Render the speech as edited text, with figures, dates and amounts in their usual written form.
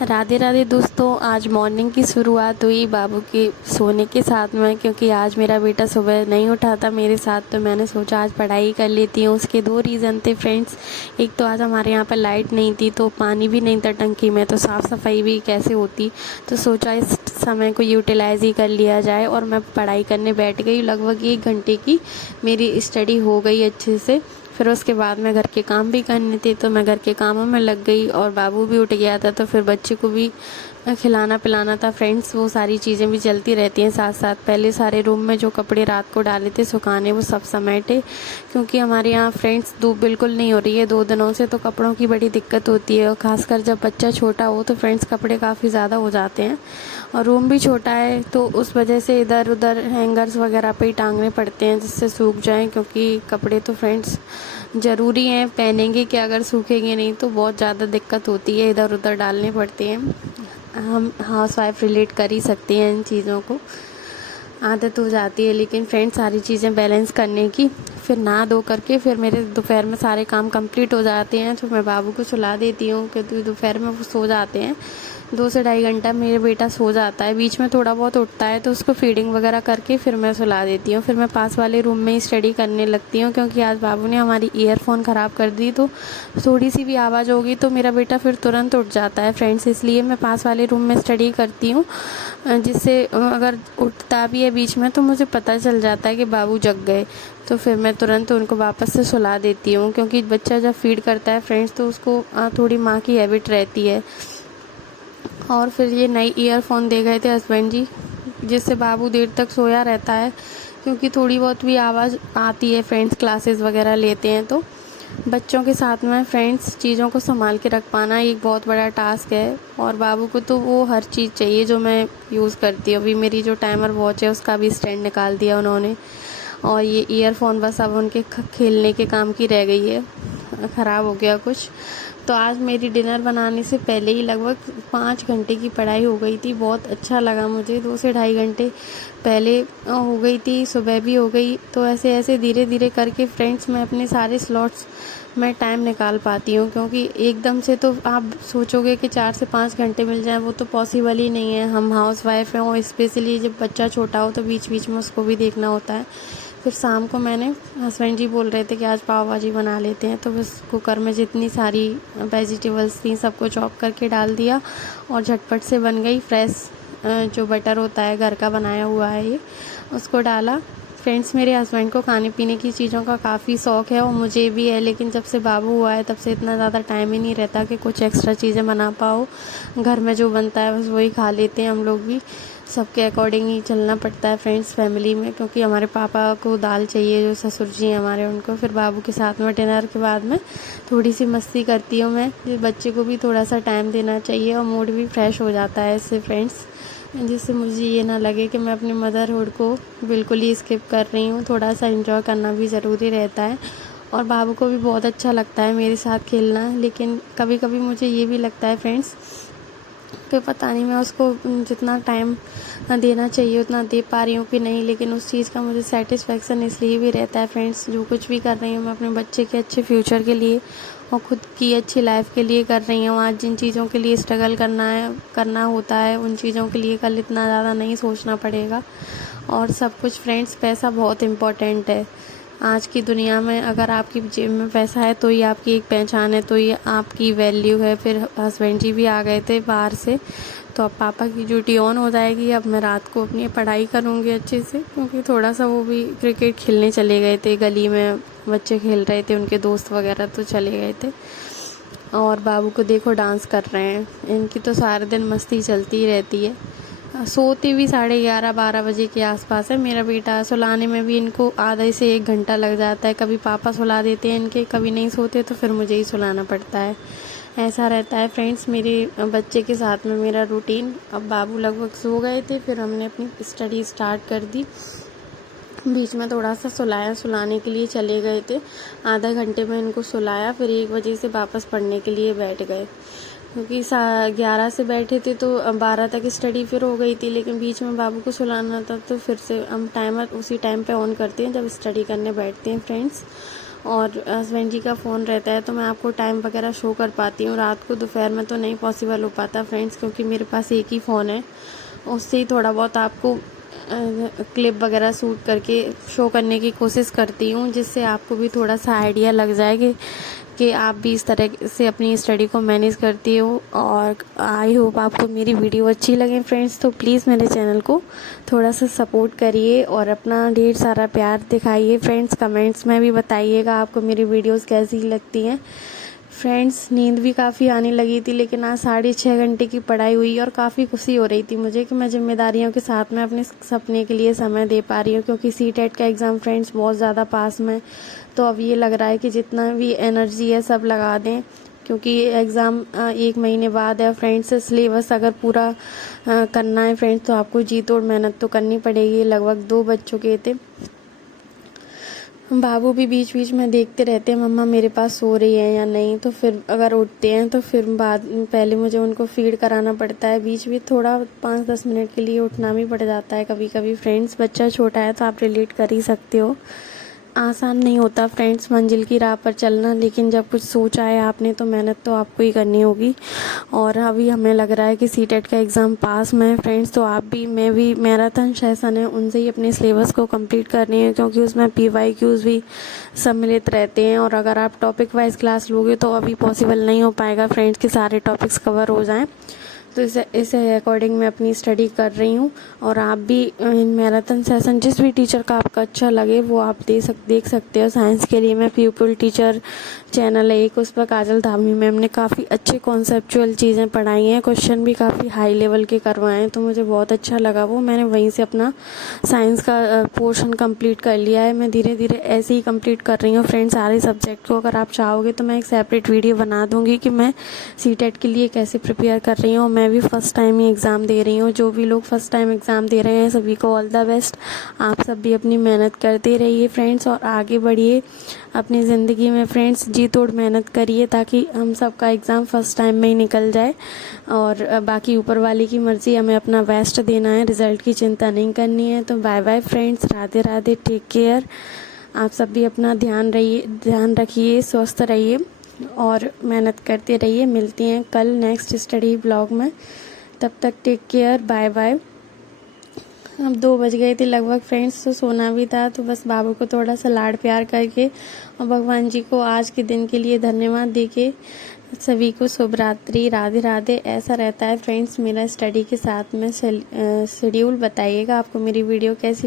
राधे राधे दोस्तों। आज मॉर्निंग की शुरुआत हुई बाबू के सोने के साथ में, क्योंकि आज मेरा बेटा सुबह नहीं उठा था मेरे साथ, तो मैंने सोचा आज पढ़ाई कर लेती हूँ। उसके दो रीज़न थे फ्रेंड्स। एक तो आज हमारे यहाँ पर लाइट नहीं थी, तो पानी भी नहीं था टंकी में, तो साफ़ सफाई भी कैसे होती, तो सोचा इस समय को यूटिलाइज़ ही कर लिया जाए। और मैं पढ़ाई करने बैठ गई। लगभग 1 घंटे की मेरी स्टडी हो गई अच्छे से। फिर उसके बाद में घर के काम भी करने थे, तो मैं घर के कामों में लग गई और बाबू भी उठ गया था, तो फिर बच्चे को भी खिलाना पिलाना था फ्रेंड्स। वो सारी चीज़ें भी चलती रहती हैं साथ साथ। पहले सारे रूम में जो कपड़े रात को डाले थे सुखाने, वो सब समेटे, क्योंकि हमारे यहाँ फ्रेंड्स धूप बिल्कुल नहीं हो रही है 2 दिनों से, तो कपड़ों की बड़ी दिक्कत होती है। और ख़ासकर जब बच्चा छोटा हो तो फ्रेंड्स कपड़े काफ़ी ज़्यादा हो जाते हैं, और रूम भी छोटा है, तो उस वजह से इधर उधर हैंगर्स वगैरह पे ही टांगने पड़ते हैं जिससे सूख जाएं, क्योंकि कपड़े तो फ्रेंड्स ज़रूरी हैं, पहनेंगे कि अगर सूखेंगे नहीं तो बहुत ज़्यादा दिक्कत होती है, इधर उधर डालने पड़ते हैं। हम हाउस वाइफ रिलेट कर ही सकते हैं इन चीज़ों को, आदत हो जाती है। लेकिन फ्रेंड्स सारी चीज़ें बैलेंस करने की, फिर नहा धो करके फिर मेरे दोपहर में सारे काम कंप्लीट हो जाते हैं, तो मैं बाबू को सुला देती हूँ, क्योंकि दोपहर में वो सो जाते हैं। 2 से ढाई घंटा मेरे बेटा सो जाता है, बीच में थोड़ा बहुत उठता है, तो उसको फीडिंग वगैरह करके फिर मैं सुला देती हूँ। फिर मैं पास वाले रूम में ही स्टडी करने लगती हूँ, क्योंकि आज बाबू ने हमारी ईयरफोन ख़राब कर दी, तो थोड़ी सी भी आवाज़ होगी तो मेरा बेटा फिर तुरंत उठ जाता है फ्रेंड्स। इसलिए मैं पास वाले रूम में स्टडी करती हूँ, जिससे अगर उठता भी है बीच में तो मुझे पता चल जाता है कि बाबू जग गए, तो फिर मैं तुरंत उनको वापस से सुला देती हूँ। क्योंकि बच्चा जब फीड करता है फ्रेंड्स, तो उसको थोड़ी माँ की हैबिट रहती है। और फिर ये नई ईयरफोन दे गए थे हस्बैंड जी, जिससे बाबू देर तक सोया रहता है, क्योंकि थोड़ी बहुत भी आवाज़ आती है फ्रेंड्स, क्लासेस वगैरह लेते हैं तो। बच्चों के साथ में फ्रेंड्स चीज़ों को संभाल के रख पाना एक बहुत बड़ा टास्क है, और बाबू को तो वो हर चीज़ चाहिए जो मैं यूज़ करती हूँ। अभी मेरी जो टाइमर वॉच है उसका भी स्टैंड निकाल दिया उन्होंने, और ये ईयरफोन बस अब उनके खेलने के काम की रह गई है, ख़राब हो गया कुछ। तो आज मेरी डिनर बनाने से पहले ही लगभग 5 घंटे की पढ़ाई हो गई थी। बहुत अच्छा लगा मुझे। 2 से ढाई घंटे पहले हो गई थी, सुबह भी हो गई। तो ऐसे ऐसे धीरे धीरे करके फ्रेंड्स मैं अपने सारे स्लॉट्स में टाइम निकाल पाती हूँ, क्योंकि एकदम से तो आप सोचोगे कि 4 से 5 घंटे मिल जाए, वो तो पॉसिबल ही नहीं है। हम हाउस वाइफ हैं, और स्पेशली जब बच्चा छोटा हो तो बीच बीच में उसको भी देखना होता है। फिर शाम को मैंने, हस्बैंड जी बोल रहे थे कि आज पाव भाजी बना लेते हैं, तो बस कुकर में जितनी सारी वेजिटेबल्स थी सबको चॉप करके डाल दिया, और झटपट से बन गई। फ्रेश जो बटर होता है घर का बनाया हुआ है ये, उसको डाला। फ्रेंड्स मेरे हस्बैंड को खाने पीने की चीज़ों का काफ़ी शौक़ है, और मुझे भी है, लेकिन जब से बाबू हुआ है तब से इतना ज़्यादा टाइम ही नहीं रहता कि कुछ एक्स्ट्रा चीज़ें बना पाओ। घर में जो बनता है बस वही खा लेते हैं हम लोग भी। सबके अकॉर्डिंग ही चलना पड़ता है फ्रेंड्स फैमिली में, क्योंकि हमारे पापा को दाल चाहिए, जो ससुर जी हैं हमारे, उनको। फिर बाबू के साथ में डिनर के बाद में थोड़ी सी मस्ती करती हूँ मैं। बच्चे को भी थोड़ा सा टाइम देना चाहिए, और मूड भी फ्रेश हो जाता है इससे फ्रेंड्स, जिससे मुझे ये ना लगे कि मैं अपनी मदरहुड को बिल्कुल ही स्किप कर रही हूँ। थोड़ा सा एंजॉय करना भी ज़रूरी रहता है, और बाबू को भी बहुत अच्छा लगता है मेरे साथ खेलना। लेकिन कभी कभी मुझे ये भी लगता है फ्रेंड्स कि पता नहीं मैं उसको जितना टाइम देना चाहिए उतना दे पा रही हूँ कि नहीं। लेकिन उस चीज़ का मुझे सेटिस्फेक्शन इसलिए भी रहता है फ्रेंड्स, जो कुछ भी कर रही हूँ मैं अपने बच्चे के अच्छे फ्यूचर के लिए और ख़ुद की अच्छी लाइफ के लिए कर रही हूँ। आज जिन चीज़ों के लिए स्ट्रगल करना होता है, उन चीज़ों के लिए कल इतना ज़्यादा नहीं सोचना पड़ेगा। और सब कुछ फ्रेंड्स, पैसा बहुत इम्पोर्टेंट है आज की दुनिया में। अगर आपकी जेब में पैसा है तो ही आपकी एक पहचान है, तो ही आपकी वैल्यू है। फिर हस्बैंड जी भी आ गए थे बाहर से, तो अब पापा की ड्यूटी ऑन हो जाएगी। अब मैं रात को अपनी पढ़ाई करूँगी अच्छे से, क्योंकि थोड़ा सा वो भी क्रिकेट खेलने चले गए थे, गली में बच्चे खेल रहे थे, उनके दोस्त वगैरह तो चले गए थे। और बाबू को देखो डांस कर रहे हैं, इनकी तो सारे दिन मस्ती चलती ही रहती है। सोते भी 11:30-12 बजे के आसपास है मेरा बेटा। सुलाने में भी इनको आधे से 1 घंटा लग जाता है। कभी पापा सुला देते हैं इनके, कभी नहीं सोते तो फिर मुझे ही सुलाना पड़ता है। ऐसा रहता है फ्रेंड्स मेरे बच्चे के साथ में मेरा रूटीन। अब बाबू लगभग सो गए थे, फिर हमने अपनी स्टडी स्टार्ट कर दी। बीच में थोड़ा सा सुलाया, सुलाने के लिए चले गए थे, आधा घंटे में इनको सुलाया, फिर 1 बजे से वापस पढ़ने के लिए बैठ गए। क्योंकि 11 से बैठे थे तो 12 तक स्टडी फिर हो गई थी, लेकिन बीच में बाबू को सुलाना था, तो फिर से हम टाइमर उसी टाइम पे ऑन करते हैं जब स्टडी करने बैठते हैं फ्रेंड्स। और हस्बैंड जी का फ़ोन रहता है तो मैं आपको टाइम वगैरह शो कर पाती हूँ। रात को दोपहर में तो नहीं पॉसिबल हो पाता फ्रेंड्स, क्योंकि मेरे पास एक ही फ़ोन है। उससे ही थोड़ा बहुत आपको क्लिप वगैरह शूट करके शो करने की कोशिश करती हूँ, जिससे आपको भी थोड़ा सा आइडिया लग जाए कि आप भी इस तरह से अपनी स्टडी को मैनेज करती हो। और आई होप आपको मेरी वीडियो अच्छी लगे फ्रेंड्स, तो प्लीज़ मेरे चैनल को थोड़ा सा सपोर्ट करिए और अपना ढेर सारा प्यार दिखाइए फ्रेंड्स। कमेंट्स में भी बताइएगा आपको मेरी वीडियोस कैसी लगती हैं फ्रेंड्स। नींद भी काफ़ी आने लगी थी, लेकिन आज 6.5 घंटे की पढ़ाई हुई और काफ़ी खुशी हो रही थी मुझे कि मैं जिम्मेदारियों के साथ में अपने सपने के लिए समय दे पा रही हूँ, क्योंकि सीटेट का एग्ज़ाम फ्रेंड्स बहुत ज़्यादा पास में। तो अब ये लग रहा है कि जितना भी एनर्जी है सब लगा दें, क्योंकि एग्ज़ाम 1 महीने बाद है फ्रेंड्स। सिलेबस अगर पूरा करना है फ्रेंड्स तो आपको जी तोड़ मेहनत तो करनी पड़ेगी। लगभग 2 बज चुके थे। बाबू भी बीच बीच में देखते रहते हैं मम्मा मेरे पास सो रही है या नहीं, तो फिर अगर उठते हैं तो फिर पहले मुझे उनको फीड कराना पड़ता है। बीच में थोड़ा 5-10 मिनट के लिए उठना भी पड़ जाता है कभी कभी फ्रेंड्स। बच्चा छोटा है तो आप रिलेट कर ही सकते हो। आसान नहीं होता फ्रेंड्स मंजिल की राह पर चलना, लेकिन जब कुछ सोचा है आपने तो मेहनत तो आपको ही करनी होगी। और अभी हमें लग रहा है कि सीटेट का एग्ज़ाम पास में है फ्रेंड्स, तो आप भी मैं भी मैराथन सेशन है उनसे ही अपने सिलेबस को कंप्लीट करनी है, क्योंकि उसमें PYQs भी सम्मिलित रहते हैं। और अगर आप टॉपिक वाइज क्लास लोगे तो अभी पॉसिबल नहीं हो पाएगा फ्रेंड्स कि सारे टॉपिक्स कवर हो जाएँ। तो इसे अकॉर्डिंग मैं अपनी स्टडी कर रही हूँ। और आप भी मैराथन सेशन जिस भी टीचर का आपका अच्छा लगे वो आप देख सकते हो। साइंस के लिए मैं प्यूपिल टीचर चैनल है एक, उस पर काजल धामी मैम ने काफ़ी अच्छे कॉन्सेप्चुअल चीज़ें पढ़ाई हैं, क्वेश्चन भी काफ़ी हाई लेवल के करवाए हैं, तो मुझे बहुत अच्छा लगा वो। मैंने वहीं से अपना साइंस का पोर्शन कंप्लीट कर लिया है। मैं धीरे धीरे ऐसे ही कंप्लीट कर रही हूँ फ्रेंड्स सारे सब्जेक्ट को। अगर आप चाहोगे तो मैं एक सेपरेट वीडियो बना दूँगी कि मैं सीटेट के लिए कैसे प्रिपेयर कर रही हूँ। मैं भी फर्स्ट टाइम ही एग्ज़ाम दे रही हूँ। जो भी लोग फर्स्ट टाइम एग्ज़ाम दे रहे हैं सभी को ऑल द बेस्ट। आप सब भी अपनी मेहनत करते रहिए फ्रेंड्स और आगे बढ़िए अपनी ज़िंदगी में फ्रेंड्स। जी तोड़ मेहनत करिए ताकि हम सब का एग्ज़ाम फर्स्ट टाइम में ही निकल जाए। और बाकी ऊपर वाले की मर्ज़ी, हमें अपना बेस्ट देना है, रिज़ल्ट की चिंता नहीं करनी है। तो bye bye friends, Radhe Radhe, take care. आप सब भी अपना ध्यान रखिए, स्वस्थ रहिए और मेहनत करते रहिए। मिलती हैं कल नेक्स्ट स्टडी ब्लॉग में, तब तक टेक केयर, बाय बाय। अब 2 बज गए थे लगभग फ्रेंड्स, तो सोना भी था, तो बस बाबू को थोड़ा सा लाड प्यार करके और भगवान जी को आज के दिन के लिए धन्यवाद देके सभी को शुभ रात्रि, राधे राधे। ऐसा रहता है फ्रेंड्स मेरा स्टडी के साथ में शेड्यूल। बताइएगा आपको मेरी वीडियो कैसी